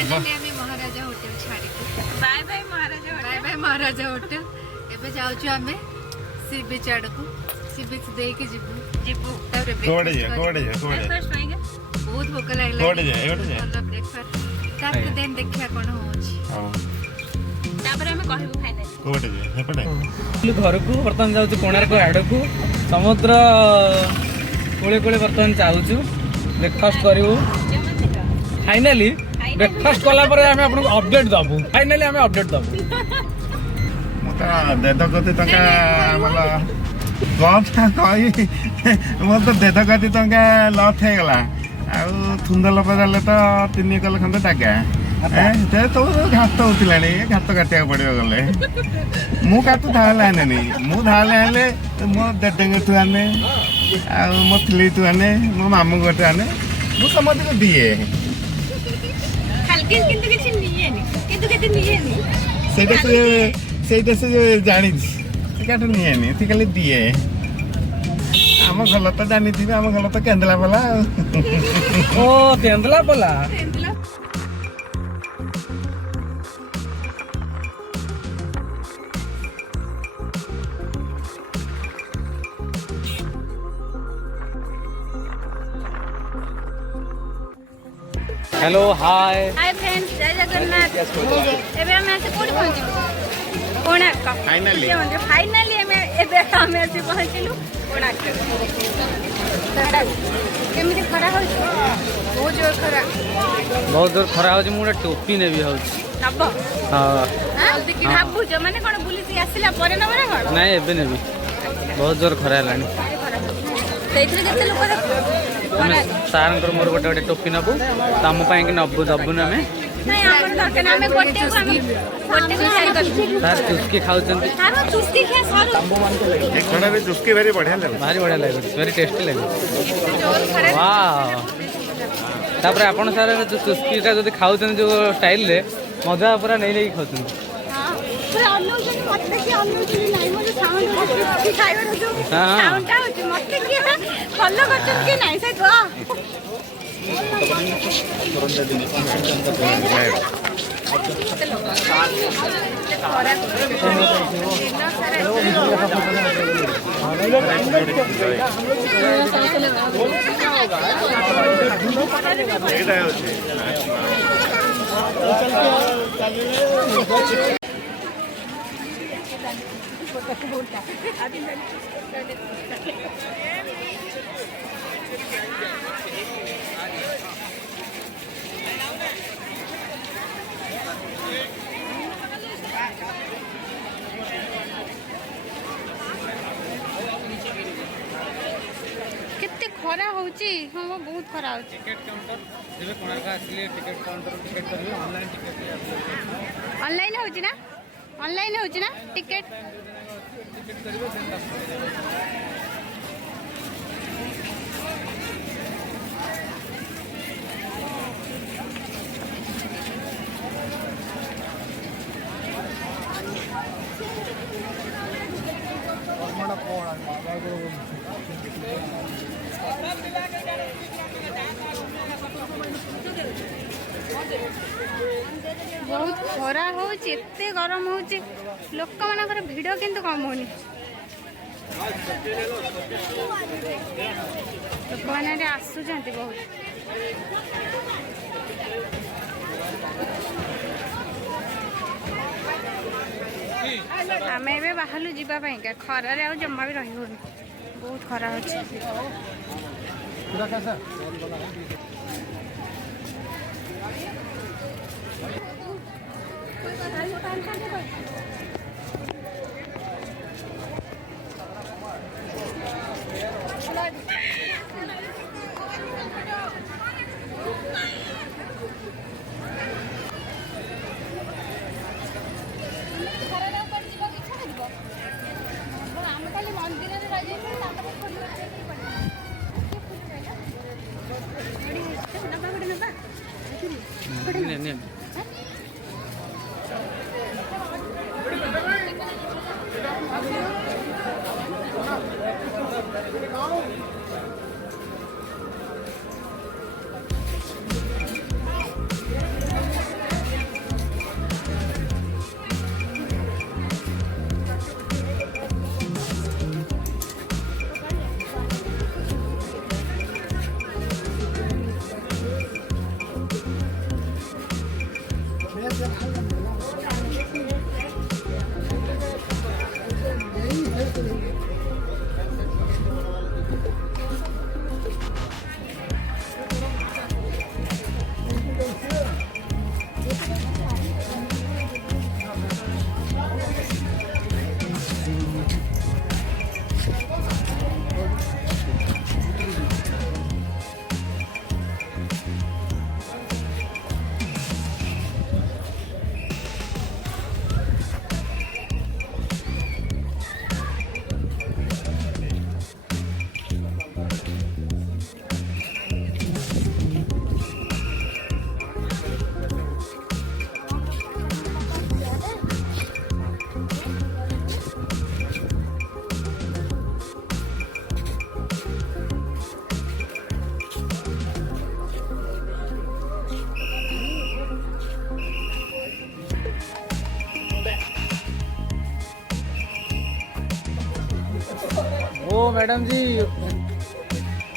Finally आम्ही महाराजा hotel छाडी bye bye महाराजा hotel एबे जाउछु आमे सी बीच आडकू सी बीच दे के जिबू तारे ब्रेकफास्ट पाएंगे बहुत भूख लागला वाला ब्रेकफास्ट तापर देन देखिया कोन होची तापर हमें कहबो फाइनली घर को बर्तमान जाऊँ कोणार्क आड़क समुद्र कोले कोले बर्तमान जाऊँ ब्रेकफास्ट करूँ फाइनाली ब्रेकफास्ट कला पर हमें आपको अपडेट दबू फाइनाली हमें अपडेट दबू देध कोटी टंका मतलब गप कही मोर तो देध कोटी टंका लस हो गला आुंदल पदारे तो 3 कल खंडे टागा तो घात होता घात काटा पड़ो गले मु काटू धाले आने मु धाले आने मो देडे आने मो थिली आने मो मामू गोटे आने मु समझ को दिए ସେଇଟା ସେ ଜାଣିଛି ସେ କାଠ ନିଏନି ସେ ଖାଲି ଦିଏ ଆମ ଘର ତ ଜାଣିଥିବେ ଆମ ଘର ତ କେନ୍ଦ୍ରା ପଲା ଓ କେନ୍ଦ୍ରା ପଲା हेलो हाय हाय फ्रेंड्स जय जगन्नाथ एबे हम ऐसे कोडी पहुंची कोणार्क फाइनली हमें आसी पहुंचलु कोणार्क केमिति खरा हो बहुत जोर खरा हो मुझे टोपी ने भी होची नब हां भाबु जो माने कोन बुली सी आसिला परे न बरे कोन नहीं एबे ने भी बहुत जोर खरा लानी तेथरे केते लोक सारंकर मोर गोटे गोटे टोपी नबू तम पाई कि नबू दबू ना में नहीं हमर दरके ना में गोटे को सारी कर सर चुस्की खाउचंती हां चुस्की खा सारू एक खड़ा भी चुस्की भारी बढ़िया लगे वेरी टेस्टी लगे जोर खरा वाह तापर आपण सर जो चुस्की का जदी खाउचन जो स्टाइल रे मजा पूरा नहीं लेके खाउचन हां पूरा अन्नू जन मत की अन्नू जन नहीं मोर साउंड की खाइबो जो साउंड का होची मत की फॉलो करछन की नहीं से गो केते खरा होची हां बहुत खरा होची टिकट काउंटर जेबे कोणार्क आसले टिकट काउंटर टिकट करबे ऑनलाइन टिकट ऑनलाइन होची ना टिकट टिकट करबे बहुत खरा होची एते गरम होची लोक मानकर भिड़ किंतु कम होनी लोक माने आसुचंती बहुत आमे एबे बाहरलु जीवा पाइका खरा रे आ जम्मा भी रही होनी बहुत खरा होची ओ मैडम जी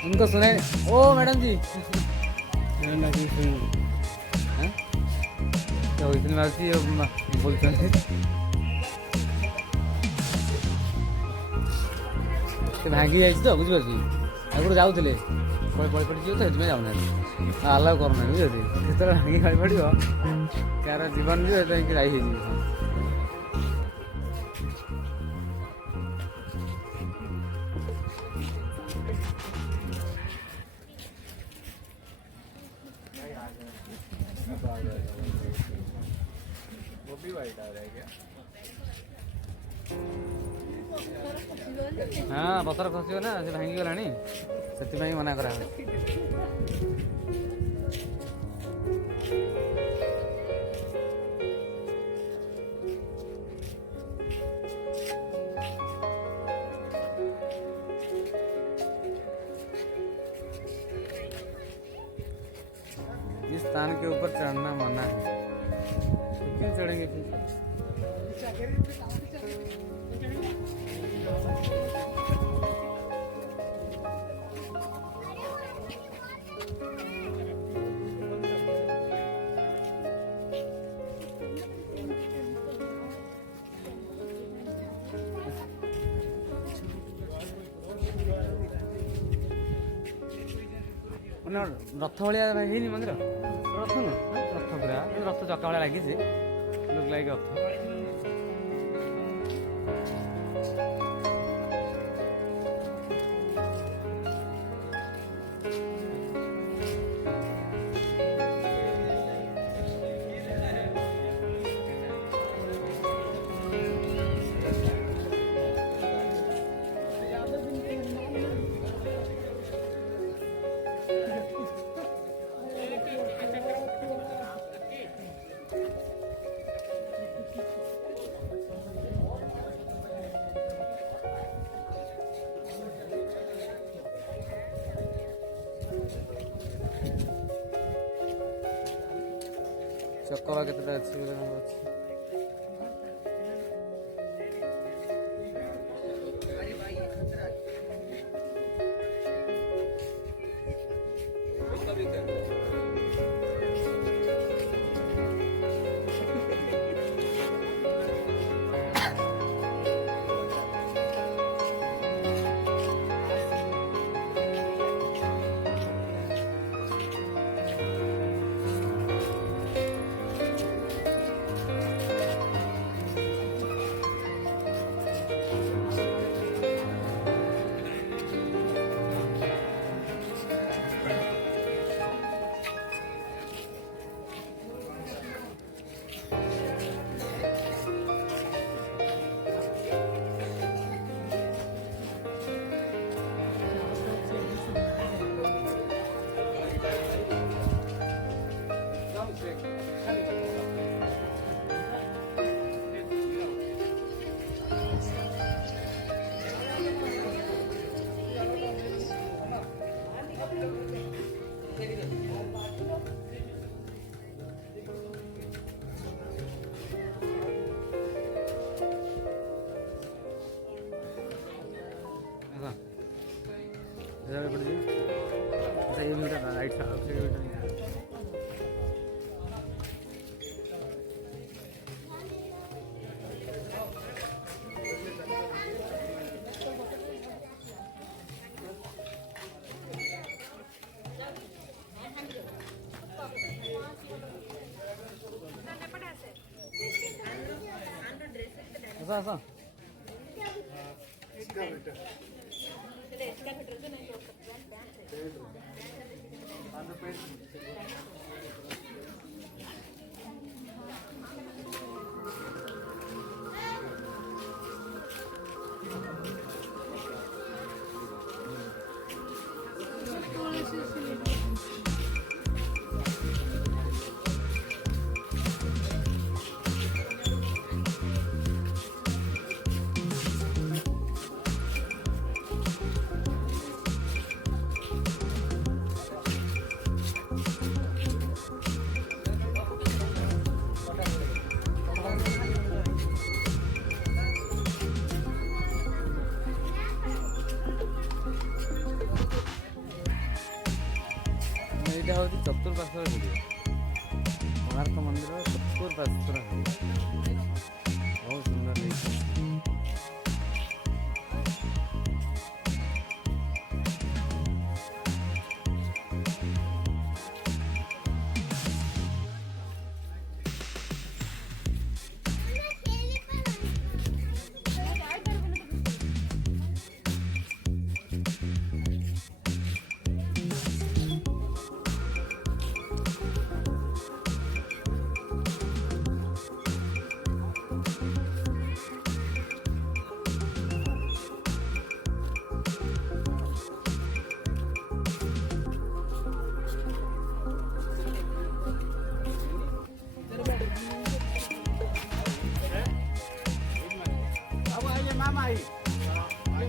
उनको सुने। ओ मैडम जी क्या होइथिल मासी बोलछन से भांगी जाइछ तो बुझ पाछि आगुर जाउथिले पळ पळ पड़ जियो तो एतमे जाउना अलाउ करना बुझियो केतरा भांगी खाइ पड़ियो कार जीवन जो एतै कि जाई हेजी वो भी वाइट आ रहा है क्या? हाँ पथर खसियो ना से भांगी गलानी से मना करा इस स्थान के ऊपर चढ़ना मना है क्यों चढ़ेंगे फिर? रथ भाया है मंदिर रथ न रथ पूरा रथ चका भाया लगी लुक लाइक रथ चक्कर केतटा अच्छी राइट ଆସ ଏଇଟା ହେଉଛି ଚତୁଃପାର୍ଶ୍ୱରେ ଭିଡ଼ିଓ କୋଣାର୍କ ମନ୍ଦିର ଚତୁଃପାର୍ଶ୍ୱରେ ବହୁତ ସୁନ୍ଦର ହେଇଛି।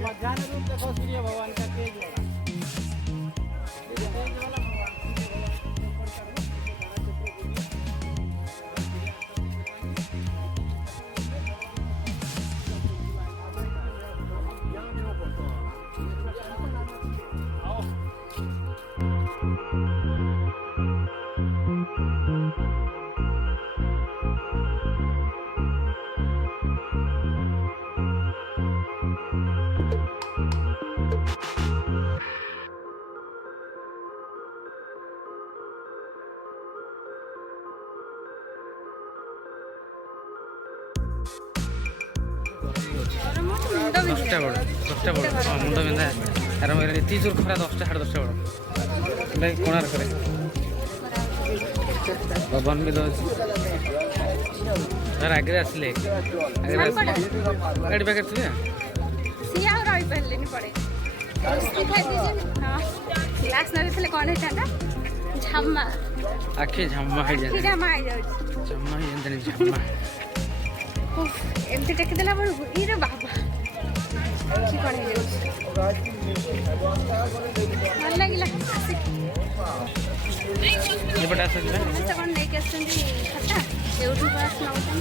मध्याह्न रूप देखो सूर्य भगवान का तेज वाला दसटा बड़ मुंड बिंधा आरंभ कर एति जोर खरा 10टा 10:30 बड़ भाई कोणार्क करे भवन भी दो सर आगे आसले गाड़ी पाखे थे सिया और रही पहले नहीं पड़े दिखाई दीजिए हां क्लास न थे कौन है टाटा झम्मा आखि झम्मा है आखि झम्मा है जाउ झम्मा है जंतनी झम्मा एमती टेकी देला बड़ ई रे बाबा आखि कोन है भल लागिला ये बड़ा सजला से कोन नहीं के आछन खाता एउठू पास नउतन